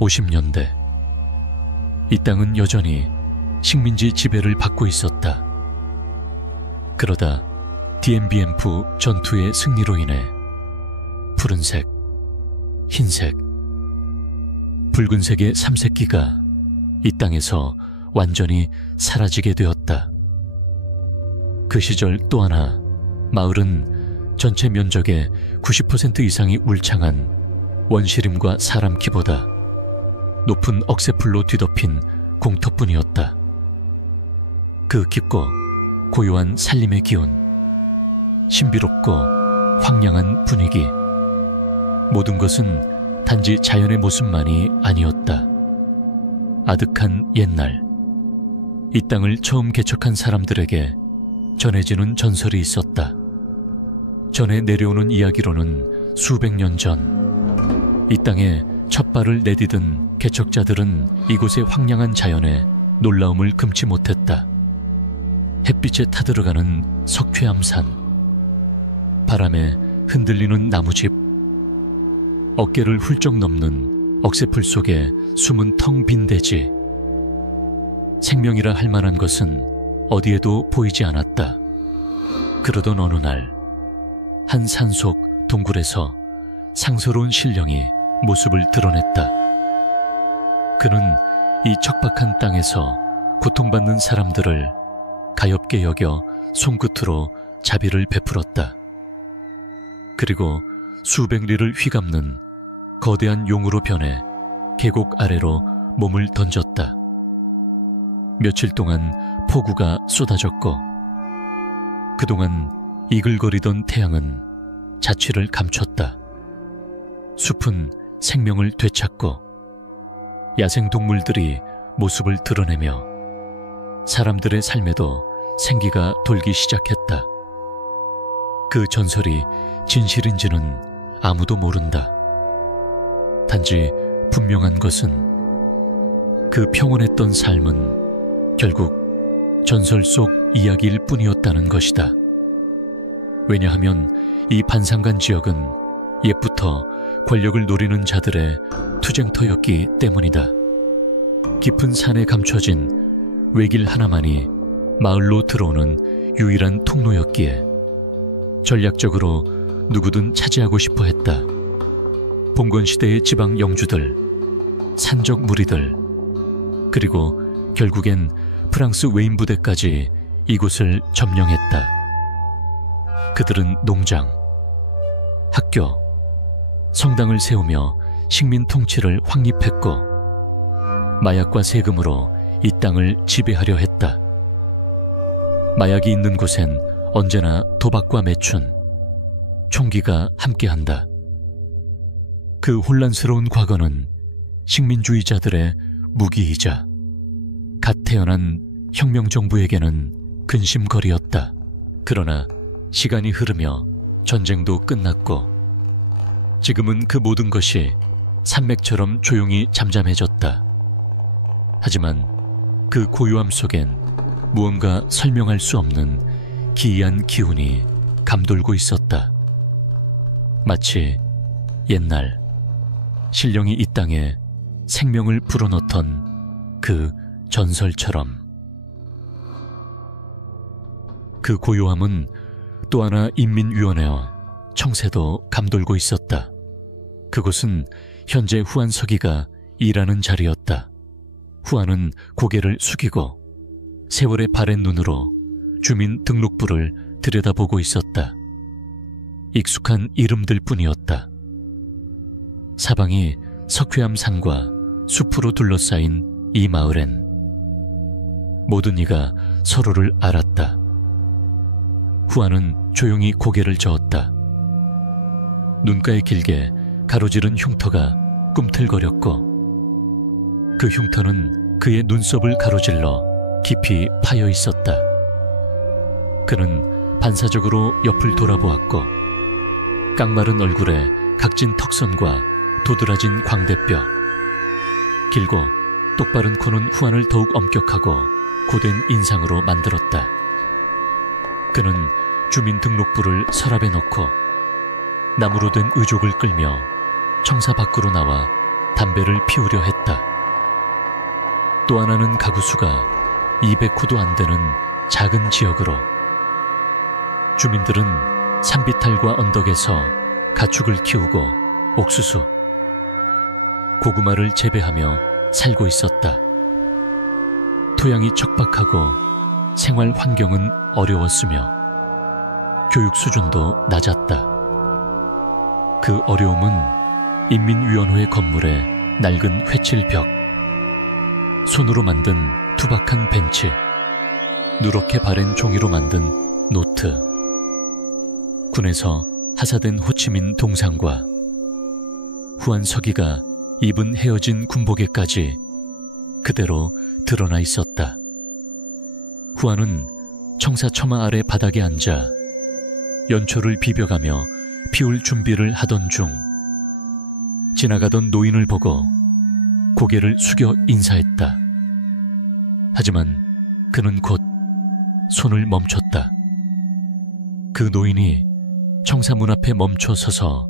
50년대. 이 땅은 여전히 식민지 지배를 받고 있었다. 그러다 DMBMF 전투의 승리로 인해 푸른색, 흰색, 붉은색의 삼색기가 이 땅에서 완전히 사라지게 되었다. 그 시절 또 하나 마을은 전체 면적의 90% 이상이 울창한 원시림과 사람 키보다 높은 억새풀로 뒤덮인 공터뿐이었다. 그 깊고 고요한 산림의 기운, 신비롭고 황량한 분위기, 모든 것은 단지 자연의 모습만이 아니었다. 아득한 옛날, 이 땅을 처음 개척한 사람들에게 전해지는 전설이 있었다. 전해 내려오는 이야기로는 수백 년 전 이 땅에 첫 발을 내디딘 개척자들은 이곳의 황량한 자연에 놀라움을 금치 못했다. 햇빛에 타들어가는 석회암산, 바람에 흔들리는 나무집, 어깨를 훌쩍 넘는 억새풀 속에 숨은 텅 빈 대지. 생명이라 할 만한 것은 어디에도 보이지 않았다. 그러던 어느 날, 한 산속 동굴에서 상스러운 신령이 모습을 드러냈다. 그는 이 척박한 땅에서 고통받는 사람들을 가엾게 여겨 손끝으로 자비를 베풀었다. 그리고 수백 리를 휘감는 거대한 용으로 변해 계곡 아래로 몸을 던졌다. 며칠 동안 폭우가 쏟아졌고 그동안 이글거리던 태양은 자취를 감췄다. 숲은 생명을 되찾고 야생동물들이 모습을 드러내며 사람들의 삶에도 생기가 돌기 시작했다. 그 전설이 진실인지는 아무도 모른다. 단지 분명한 것은 그 평온했던 삶은 결국 전설 속 이야기일 뿐이었다는 것이다. 왜냐하면 이 반상간 지역은 옛부터 권력을 노리는 자들의 투쟁터였기 때문이다. 깊은 산에 감춰진 외길 하나만이 마을로 들어오는 유일한 통로였기에 전략적으로 누구든 차지하고 싶어 했다. 봉건시대의 지방 영주들, 산적 무리들, 그리고 결국엔 프랑스 외인 부대까지 이곳을 점령했다. 그들은 농장, 학교, 성당을 세우며 식민 통치를 확립했고 마약과 세금으로 이 땅을 지배하려 했다. 마약이 있는 곳엔 언제나 도박과 매춘, 총기가 함께한다. 그 혼란스러운 과거는 식민주의자들의 무기이자 갓 태어난 혁명정부에게는 근심거리였다. 그러나 시간이 흐르며 전쟁도 끝났고 지금은 그 모든 것이 산맥처럼 조용히 잠잠해졌다. 하지만 그 고요함 속엔 무언가 설명할 수 없는 기이한 기운이 감돌고 있었다. 마치 옛날 신령이 이 땅에 생명을 불어넣던 그 전설처럼. 그 고요함은 또 하나 인민위원회와 청새도 감돌고 있었다. 그곳은 현재 후안 서기가 일하는 자리였다. 후안은 고개를 숙이고 세월의 바랜 눈으로 주민 등록부를 들여다보고 있었다. 익숙한 이름들 뿐이었다. 사방이 석회암 산과 숲으로 둘러싸인 이 마을엔 모든 이가 서로를 알았다. 후안은 조용히 고개를 저었다. 눈가에 길게 가로지른 흉터가 꿈틀거렸고 그 흉터는 그의 눈썹을 가로질러 깊이 파여 있었다. 그는 반사적으로 옆을 돌아보았고 깡마른 얼굴에 각진 턱선과 도드라진 광대뼈, 길고 똑바른 코는 후안을 더욱 엄격하고 고된 인상으로 만들었다. 그는 주민등록부를 서랍에 넣고 나무로 된 의족을 끌며 청사 밖으로 나와 담배를 피우려 했다. 또 하나는 가구 수가 200호도 안 되는 작은 지역으로 주민들은 산비탈과 언덕에서 가축을 키우고 옥수수, 고구마를 재배하며 살고 있었다. 토양이 척박하고 생활 환경은 어려웠으며 교육 수준도 낮았다. 그 어려움은 인민위원회 건물의 낡은 회칠벽, 손으로 만든 투박한 벤치, 누렇게 바랜 종이로 만든 노트, 군에서 하사된 호치민 동상과 후안 서기가 입은 헤어진 군복에까지 그대로 드러나 있었다. 후안은 청사처마 아래 바닥에 앉아 연초를 비벼가며 피울 준비를 하던 중 지나가던 노인을 보고 고개를 숙여 인사했다. 하지만 그는 곧 손을 멈췄다. 그 노인이 청사문 앞에 멈춰 서서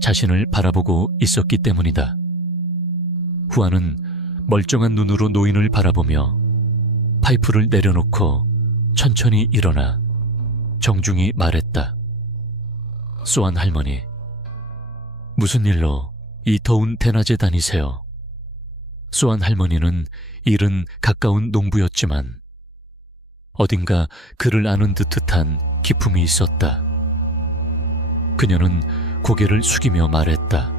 자신을 바라보고 있었기 때문이다. 후안은 멀쩡한 눈으로 노인을 바라보며 파이프를 내려놓고 천천히 일어나 정중히 말했다. 소안 할머니, 무슨 일로 이 더운 대낮에 다니세요? 소안 할머니는 일은 가까운 농부였지만 어딘가 그를 아는 듯한 기품이 있었다. 그녀는 고개를 숙이며 말했다.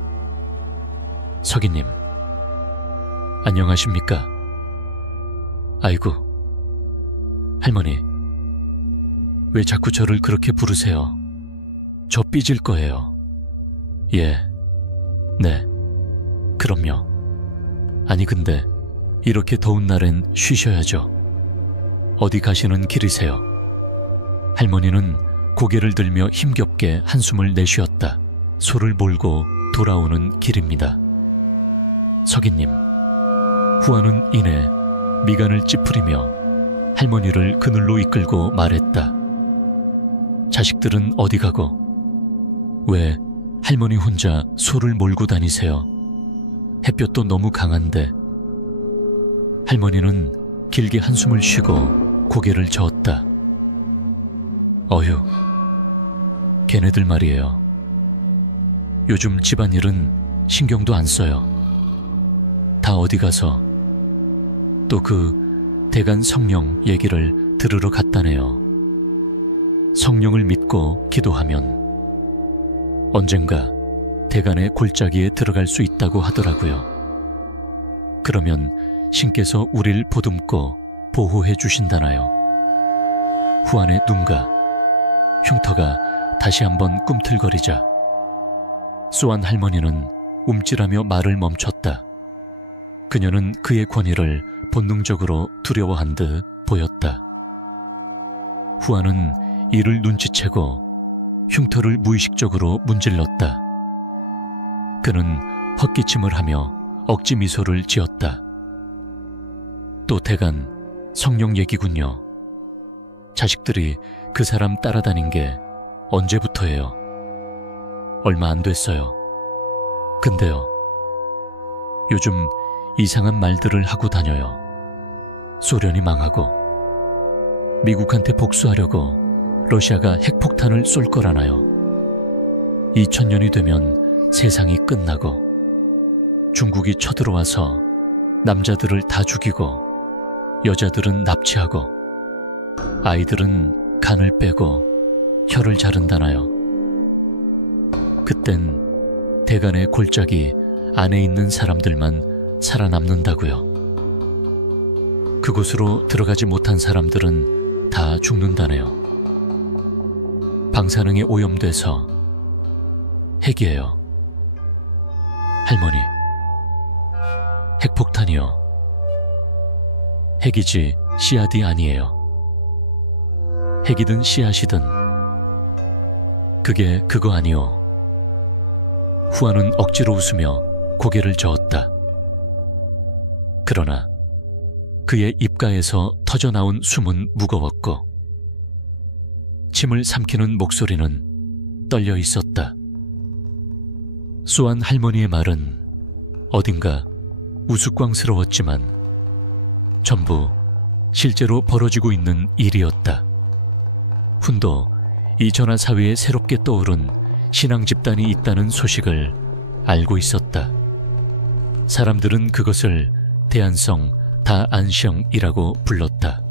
서기님, 안녕하십니까? 아이고, 할머니, 왜 자꾸 저를 그렇게 부르세요? 저 삐질 거예요. 예, 네, 그럼요. 아니 근데 이렇게 더운 날엔 쉬셔야죠. 어디 가시는 길이세요? 할머니는 고개를 들며 힘겹게 한숨을 내쉬었다. 소를 몰고 돌아오는 길입니다. 서기님, 후안은 이내 미간을 찌푸리며 할머니를 그늘로 이끌고 말했다. 자식들은 어디 가고 왜 할머니 혼자 소를 몰고 다니세요? 햇볕도 너무 강한데. 할머니는 길게 한숨을 쉬고 고개를 저었다. 어휴, 걔네들 말이에요. 요즘 집안일은 신경도 안 써요. 다 어디 가서 또 그 대간 성령 얘기를 들으러 갔다네요. 성령을 믿고 기도하면 언젠가 대간의 골짜기에 들어갈 수 있다고 하더라고요. 그러면 신께서 우릴 보듬고 보호해 주신다나요. 후안의 눈과 흉터가 다시 한번 꿈틀거리자 소안 할머니는 움찔하며 말을 멈췄다. 그녀는 그의 권위를 본능적으로 두려워한 듯 보였다. 후안은 이를 눈치채고 흉터를 무의식적으로 문질렀다. 그는 헛기침을 하며 억지 미소를 지었다. 또 대간 성령 얘기군요. 자식들이 그 사람 따라다닌 게 언제부터예요? 얼마 안 됐어요. 근데요, 요즘 이상한 말들을 하고 다녀요. 소련이 망하고 미국한테 복수하려고 러시아가 핵폭탄을 쏠 거라나요. 2000년이 되면 세상이 끝나고 중국이 쳐들어와서 남자들을 다 죽이고 여자들은 납치하고 아이들은 간을 빼고 혀를 자른다나요. 그땐 대간의 골짜기 안에 있는 사람들만 살아남는다고요. 그곳으로 들어가지 못한 사람들은 다 죽는다네요. 방사능에 오염돼서. 핵이에요. 할머니, 핵폭탄이요. 핵이지 씨앗이 아니에요. 핵이든 씨앗이든 그게 그거 아니오. 후안은 억지로 웃으며 고개를 저었다. 그러나 그의 입가에서 터져나온 숨은 무거웠고 침을 삼키는 목소리는 떨려 있었다. 소안 할머니의 말은 어딘가 우스꽝스러웠지만 전부 실제로 벌어지고 있는 일이었다. 훈도 이 전하 사회에 새롭게 떠오른 신앙 집단이 있다는 소식을 알고 있었다. 사람들은 그것을 대안성 다안성이라고 불렀다.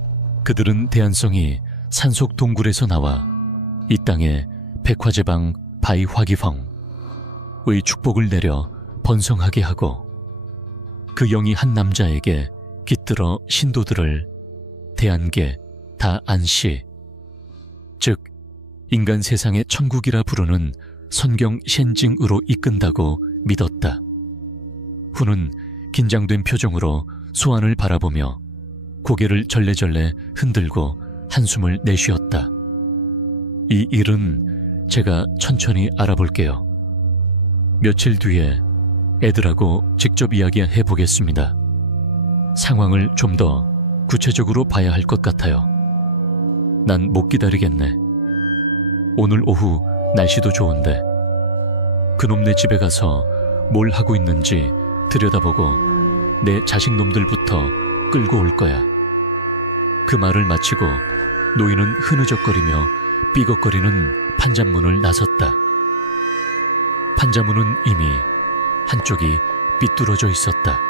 그들은 대안성이 산속 동굴에서 나와 이 땅에 백화제방 바이화기펑의 축복을 내려 번성하게 하고 그 영이 한 남자에게 깃들어 신도들을 대안계 다안시, 즉 인간 세상의 천국이라 부르는 선경 셴징으로 이끈다고 믿었다. 훈은 긴장된 표정으로 소안을 바라보며 고개를 절레절레 흔들고 한숨을 내쉬었다. 이 일은 제가 천천히 알아볼게요. 며칠 뒤에 애들하고 직접 이야기해 보겠습니다. 상황을 좀 더 구체적으로 봐야 할 것 같아요. 난 못 기다리겠네. 오늘 오후 날씨도 좋은데 그놈네 집에 가서 뭘 하고 있는지 들여다보고 내 자식놈들부터 끌고 올 거야. 그 말을 마치고 노인은 흐느적거리며 삐걱거리는 판잣문을 나섰다. 판잣문은 이미 한쪽이 삐뚤어져 있었다.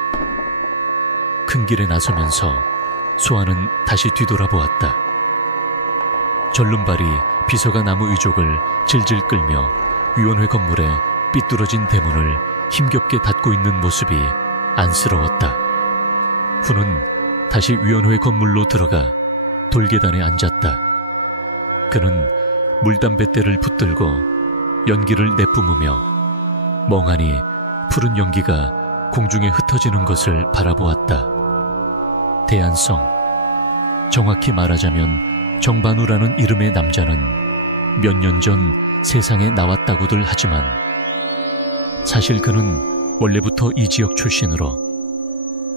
큰 길에 나서면서 소아는 다시 뒤돌아보았다. 절름발이 비서가 나무 의족을 질질 끌며 위원회 건물의 삐뚤어진 대문을 힘겹게 닫고 있는 모습이 안쓰러웠다. 훈은 다시 위원회 건물로 들어가 돌계단에 앉았다. 그는 물담뱃대를 붙들고 연기를 내뿜으며 멍하니 푸른 연기가 공중에 흩어지는 것을 바라보았다. 대안성, 정확히 말하자면 정반우라는 이름의 남자는 몇 년 전 세상에 나왔다고들 하지만 사실 그는 원래부터 이 지역 출신으로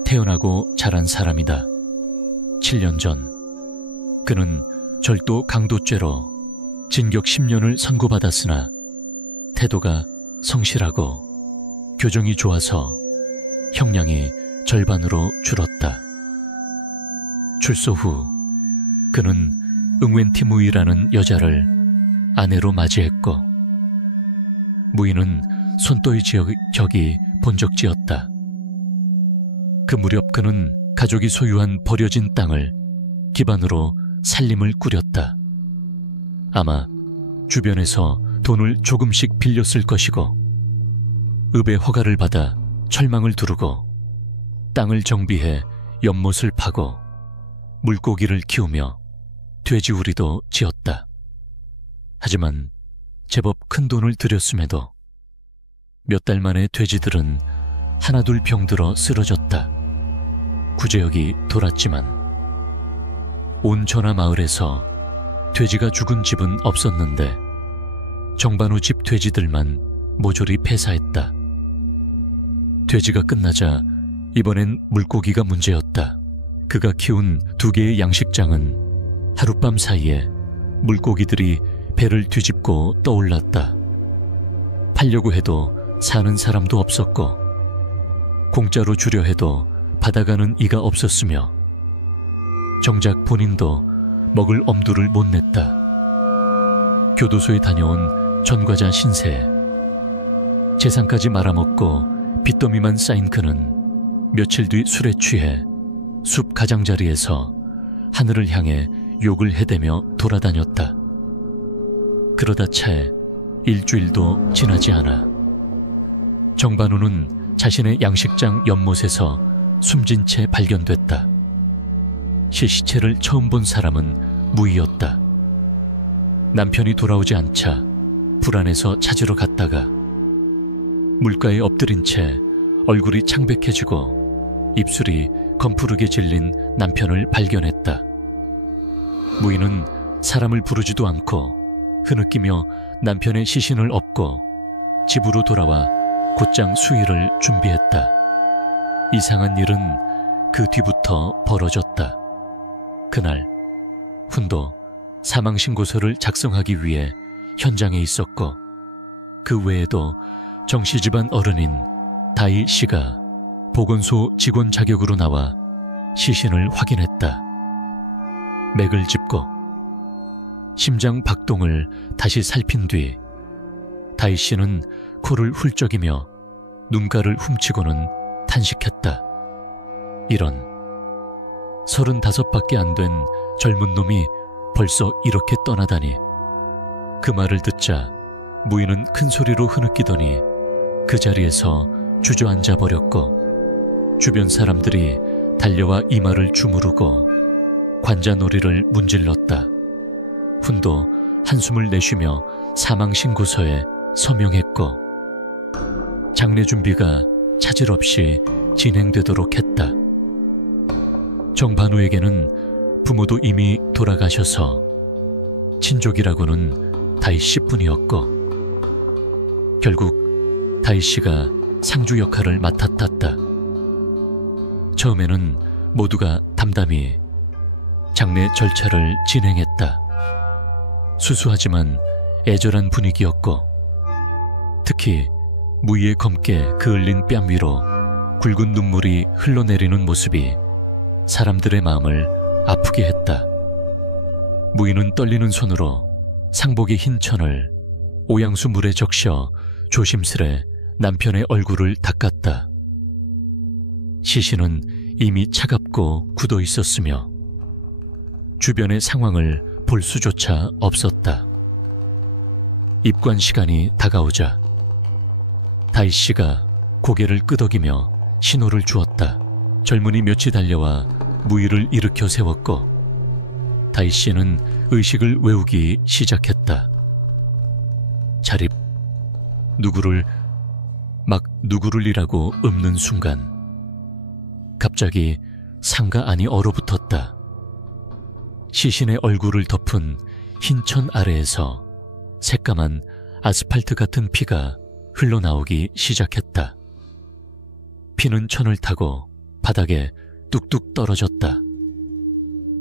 태어나고 자란 사람이다. 7년 전 그는 절도 강도죄로 징역 10년을 선고받았으나 태도가 성실하고 교정이 좋아서 형량이 절반으로 줄었다. 출소 후 그는 응웬티무이라는 여자를 아내로 맞이했고 무이는 손또이 격이 본적지었다. 그 무렵 그는 가족이 소유한 버려진 땅을 기반으로 살림을 꾸렸다. 아마 주변에서 돈을 조금씩 빌렸을 것이고 읍의 허가를 받아 철망을 두르고 땅을 정비해 연못을 파고 물고기를 키우며 돼지우리도 지었다. 하지만 제법 큰 돈을 들였음에도 몇 달 만에 돼지들은 하나둘 병들어 쓰러졌다. 구제역이 돌았지만 온 전하 마을에서 돼지가 죽은 집은 없었는데 정반우 집 돼지들만 모조리 폐사했다. 돼지가 끝나자 이번엔 물고기가 문제였다. 그가 키운 2개의 양식장은 하룻밤 사이에 물고기들이 배를 뒤집고 떠올랐다. 팔려고 해도 사는 사람도 없었고 공짜로 주려 해도 받아가는 이가 없었으며 정작 본인도 먹을 엄두를 못 냈다. 교도소에 다녀온 전과자 신세, 재산까지 말아먹고 빚더미만 쌓인 그는 며칠 뒤 술에 취해 숲 가장자리에서 하늘을 향해 욕을 해대며 돌아다녔다. 그러다 차에 일주일도 지나지 않아 정반우는 자신의 양식장 연못에서 숨진 채 발견됐다. 시체를 처음 본 사람은 무이였다. 남편이 돌아오지 않자 불안해서 찾으러 갔다가 물가에 엎드린 채 얼굴이 창백해지고 입술이 검푸르게 질린 남편을 발견했다. 무이는 사람을 부르지도 않고 흐느끼며 남편의 시신을 업고 집으로 돌아와 곧장 수의를 준비했다. 이상한 일은 그 뒤부터 벌어졌다. 그날 훈도 사망신고서를 작성하기 위해 현장에 있었고 그 외에도 정씨 집안 어른인 다이 씨가 보건소 직원 자격으로 나와 시신을 확인했다. 맥을 짚고 심장 박동을 다시 살핀 뒤 다희 씨는 코를 훌쩍이며 눈가를 훔치고는 탄식했다. 이런 35밖에 안 된 젊은 놈이 벌써 이렇게 떠나다니. 그 말을 듣자 무인은 큰 소리로 흐느끼더니 그 자리에서 주저앉아 버렸고 주변 사람들이 달려와 이마를 주무르고 관자놀이를 문질렀다. 훈도 한숨을 내쉬며 사망신고서에 서명했고 장례 준비가 차질 없이 진행되도록 했다. 정반우에게는 부모도 이미 돌아가셔서 친족이라고는 다희 씨뿐이었고 결국 다희 씨가 상주 역할을 맡았다. 처음에는 모두가 담담히 장례 절차를 진행했다. 수수하지만 애절한 분위기였고 특히 무의에 검게 그을린 뺨 위로 굵은 눈물이 흘러내리는 모습이 사람들의 마음을 아프게 했다. 무의는 떨리는 손으로 상복의 흰 천을 오양수 물에 적셔 조심스레 남편의 얼굴을 닦았다. 시신은 이미 차갑고 굳어 있었으며 주변의 상황을 볼 수조차 없었다. 입관 시간이 다가오자 다희 씨가 고개를 끄덕이며 신호를 주었다. 젊은이 몇이 달려와 무의를 일으켜 세웠고 다희 씨는 의식을 외우기 시작했다. 자립, 누구를이라고 읊는 순간 갑자기 상가 안이 얼어붙었다. 시신의 얼굴을 덮은 흰 천 아래에서 새까만 아스팔트 같은 피가 흘러나오기 시작했다. 피는 천을 타고 바닥에 뚝뚝 떨어졌다.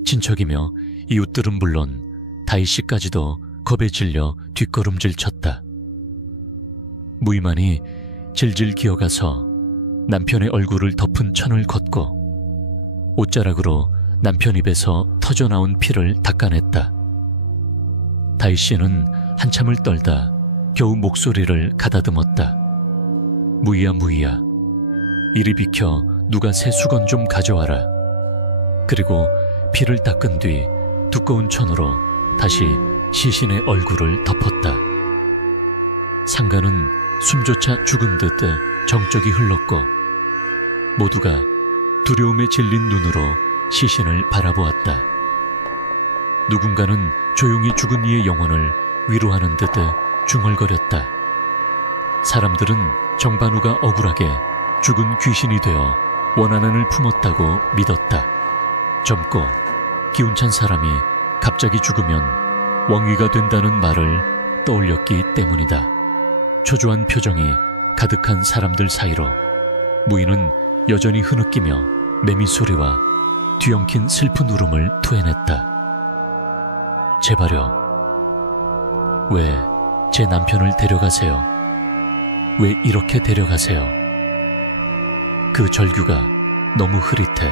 친척이며 이웃들은 물론 다희 씨까지도 겁에 질려 뒷걸음질 쳤다. 무의만이 질질 기어가서 남편의 얼굴을 덮은 천을 걷고 옷자락으로 남편 입에서 터져나온 피를 닦아냈다. 다희 씨는 한참을 떨다 겨우 목소리를 가다듬었다. 무의야 무의야, 이리 비켜 누가 새 수건 좀 가져와라. 그리고 피를 닦은 뒤 두꺼운 천으로 다시 시신의 얼굴을 덮었다. 상가는 숨조차 죽은 듯 정적이 흘렀고 모두가 두려움에 질린 눈으로 시신을 바라보았다. 누군가는 조용히 죽은 이의 영혼을 위로하는 듯 중얼거렸다. 사람들은 정반우가 억울하게 죽은 귀신이 되어 원한을 품었다고 믿었다. 젊고 기운찬 사람이 갑자기 죽으면 왕위가 된다는 말을 떠올렸기 때문이다. 초조한 표정이 가득한 사람들 사이로 무의는 여전히 흐느끼며 매미소리와 뒤엉킨 슬픈 울음을 토해냈다. 제발요. 왜 제 남편을 데려가세요? 왜 이렇게 데려가세요? 그 절규가 너무 흐릿해.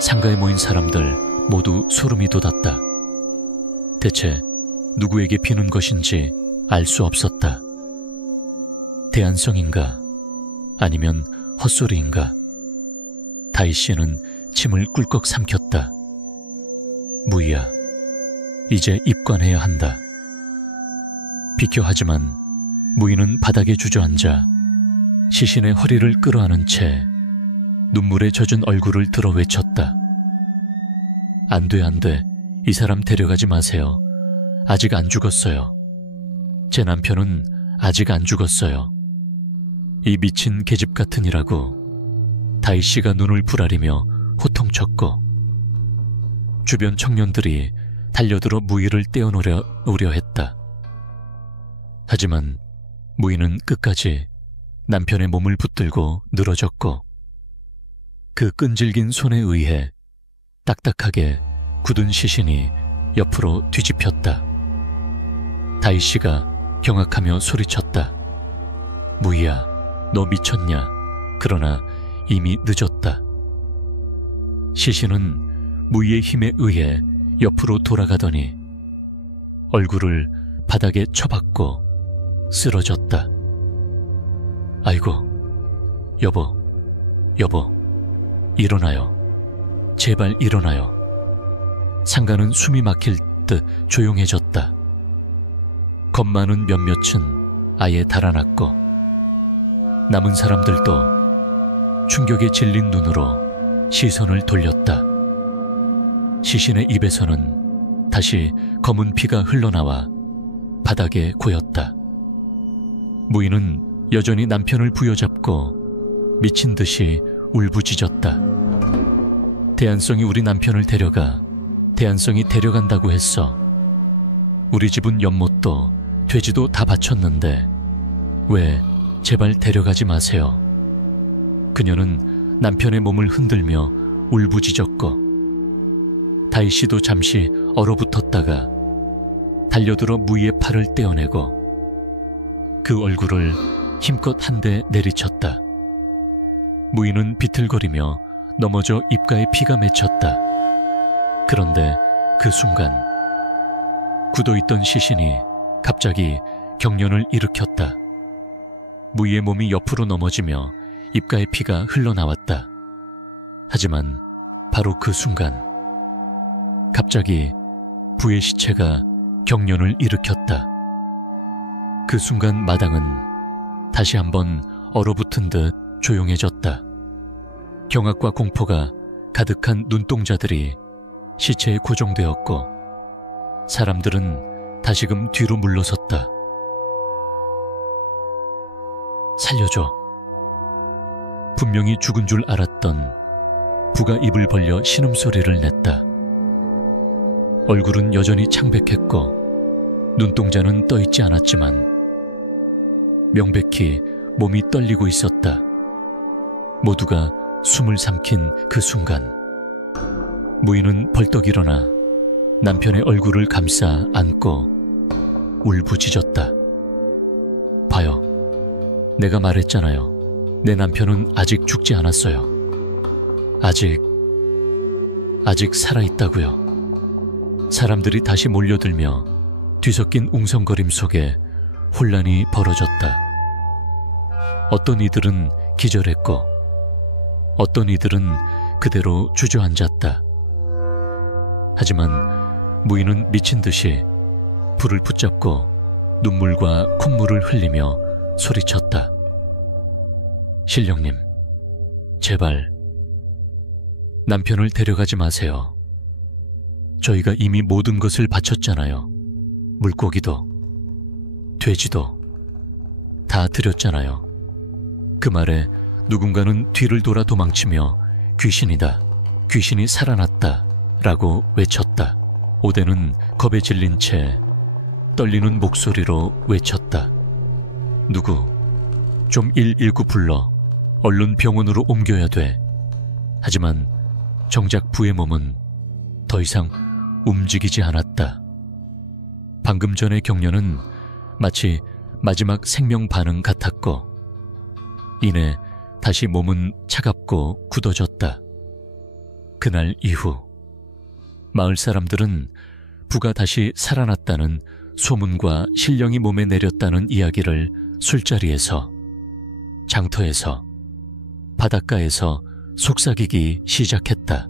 상가에 모인 사람들 모두 소름이 돋았다. 대체 누구에게 비는 것인지 알 수 없었다. 대안성인가 아니면 헛소리인가. 다희 씨는 침을 꿀꺽 삼켰다. 무의야, 이제 입관해야 한다. 비켜. 하지만 무의는 바닥에 주저앉아 시신의 허리를 끌어안은 채 눈물에 젖은 얼굴을 들어 외쳤다. 안 돼, 안 돼. 이 사람 데려가지 마세요. 아직 안 죽었어요. 제 남편은 아직 안 죽었어요. 이 미친 계집 같으니라고. 다희 씨가 눈을 부라리며 호통쳤고 주변 청년들이 달려들어 무의를 떼어놓으려 했다. 하지만 무의는 끝까지 남편의 몸을 붙들고 늘어졌고 그 끈질긴 손에 의해 딱딱하게 굳은 시신이 옆으로 뒤집혔다. 다희 씨가 경악하며 소리쳤다. 무의야, 너 미쳤냐? 그러나 이미 늦었다. 시신은 무의의 힘에 의해 옆으로 돌아가더니 얼굴을 바닥에 쳐박고 쓰러졌다. 아이고, 여보, 일어나요. 제발 일어나요. 상가는 숨이 막힐 듯 조용해졌다. 겁 많은 몇몇은 아예 달아났고 남은 사람들도 충격에 질린 눈으로 시선을 돌렸다. 시신의 입에서는 다시 검은 피가 흘러나와 바닥에 고였다. 무인은 여전히 남편을 부여잡고 미친 듯이 울부짖었다. 대안성이 우리 남편을 데려가 대안성이 데려간다고 했어. 우리 집은 연못도 돼지도 다 바쳤는데 왜 제발 데려가지 마세요. 그녀는 남편의 몸을 흔들며 울부짖었고 다희 씨도 잠시 얼어붙었다가 달려들어 무희의 팔을 떼어내고 그 얼굴을 힘껏 한 대 내리쳤다. 무희는 비틀거리며 넘어져 입가에 피가 맺혔다. 그런데 그 순간 굳어있던 시신이 갑자기 경련을 일으켰다. 무희의 몸이 옆으로 넘어지며 입가에 피가 흘러나왔다. 하지만 바로 그 순간 갑자기 부의 시체가 경련을 일으켰다. 그 순간 마당은 다시 한번 얼어붙은 듯 조용해졌다. 경악과 공포가 가득한 눈동자들이 시체에 고정되었고 사람들은 다시금 뒤로 물러섰다. 살려줘. 분명히 죽은 줄 알았던 부가 입을 벌려 신음소리를 냈다. 얼굴은 여전히 창백했고 눈동자는 떠있지 않았지만 명백히 몸이 떨리고 있었다. 모두가 숨을 삼킨 그 순간 무희는 벌떡 일어나 남편의 얼굴을 감싸 안고 울부짖었다. 봐요. 내가 말했잖아요. 내 남편은 아직 죽지 않았어요. 아직 살아있다고요. 사람들이 다시 몰려들며 뒤섞인 웅성거림 속에 혼란이 벌어졌다. 어떤 이들은 기절했고 어떤 이들은 그대로 주저앉았다. 하지만 무희는 미친 듯이 불을 붙잡고 눈물과 콧물을 흘리며 소리쳤다. 신령님, 제발 남편을 데려가지 마세요. 저희가 이미 모든 것을 바쳤잖아요. 물고기도 돼지도 다 드렸잖아요. 그 말에 누군가는 뒤를 돌아 도망치며 귀신이다, 귀신이 살아났다 라고 외쳤다. 오대는 겁에 질린 채 떨리는 목소리로 외쳤다. 누구 좀 119 불러 얼른 병원으로 옮겨야 돼. 하지만 정작 부의 몸은 더 이상 움직이지 않았다. 방금 전의 경련은 마치 마지막 생명 반응 같았고 이내 다시 몸은 차갑고 굳어졌다. 그날 이후 마을 사람들은 부가 다시 살아났다는 소문과 신령이 몸에 내렸다는 이야기를 술자리에서, 장터에서, 바닷가에서 속삭이기 시작했다.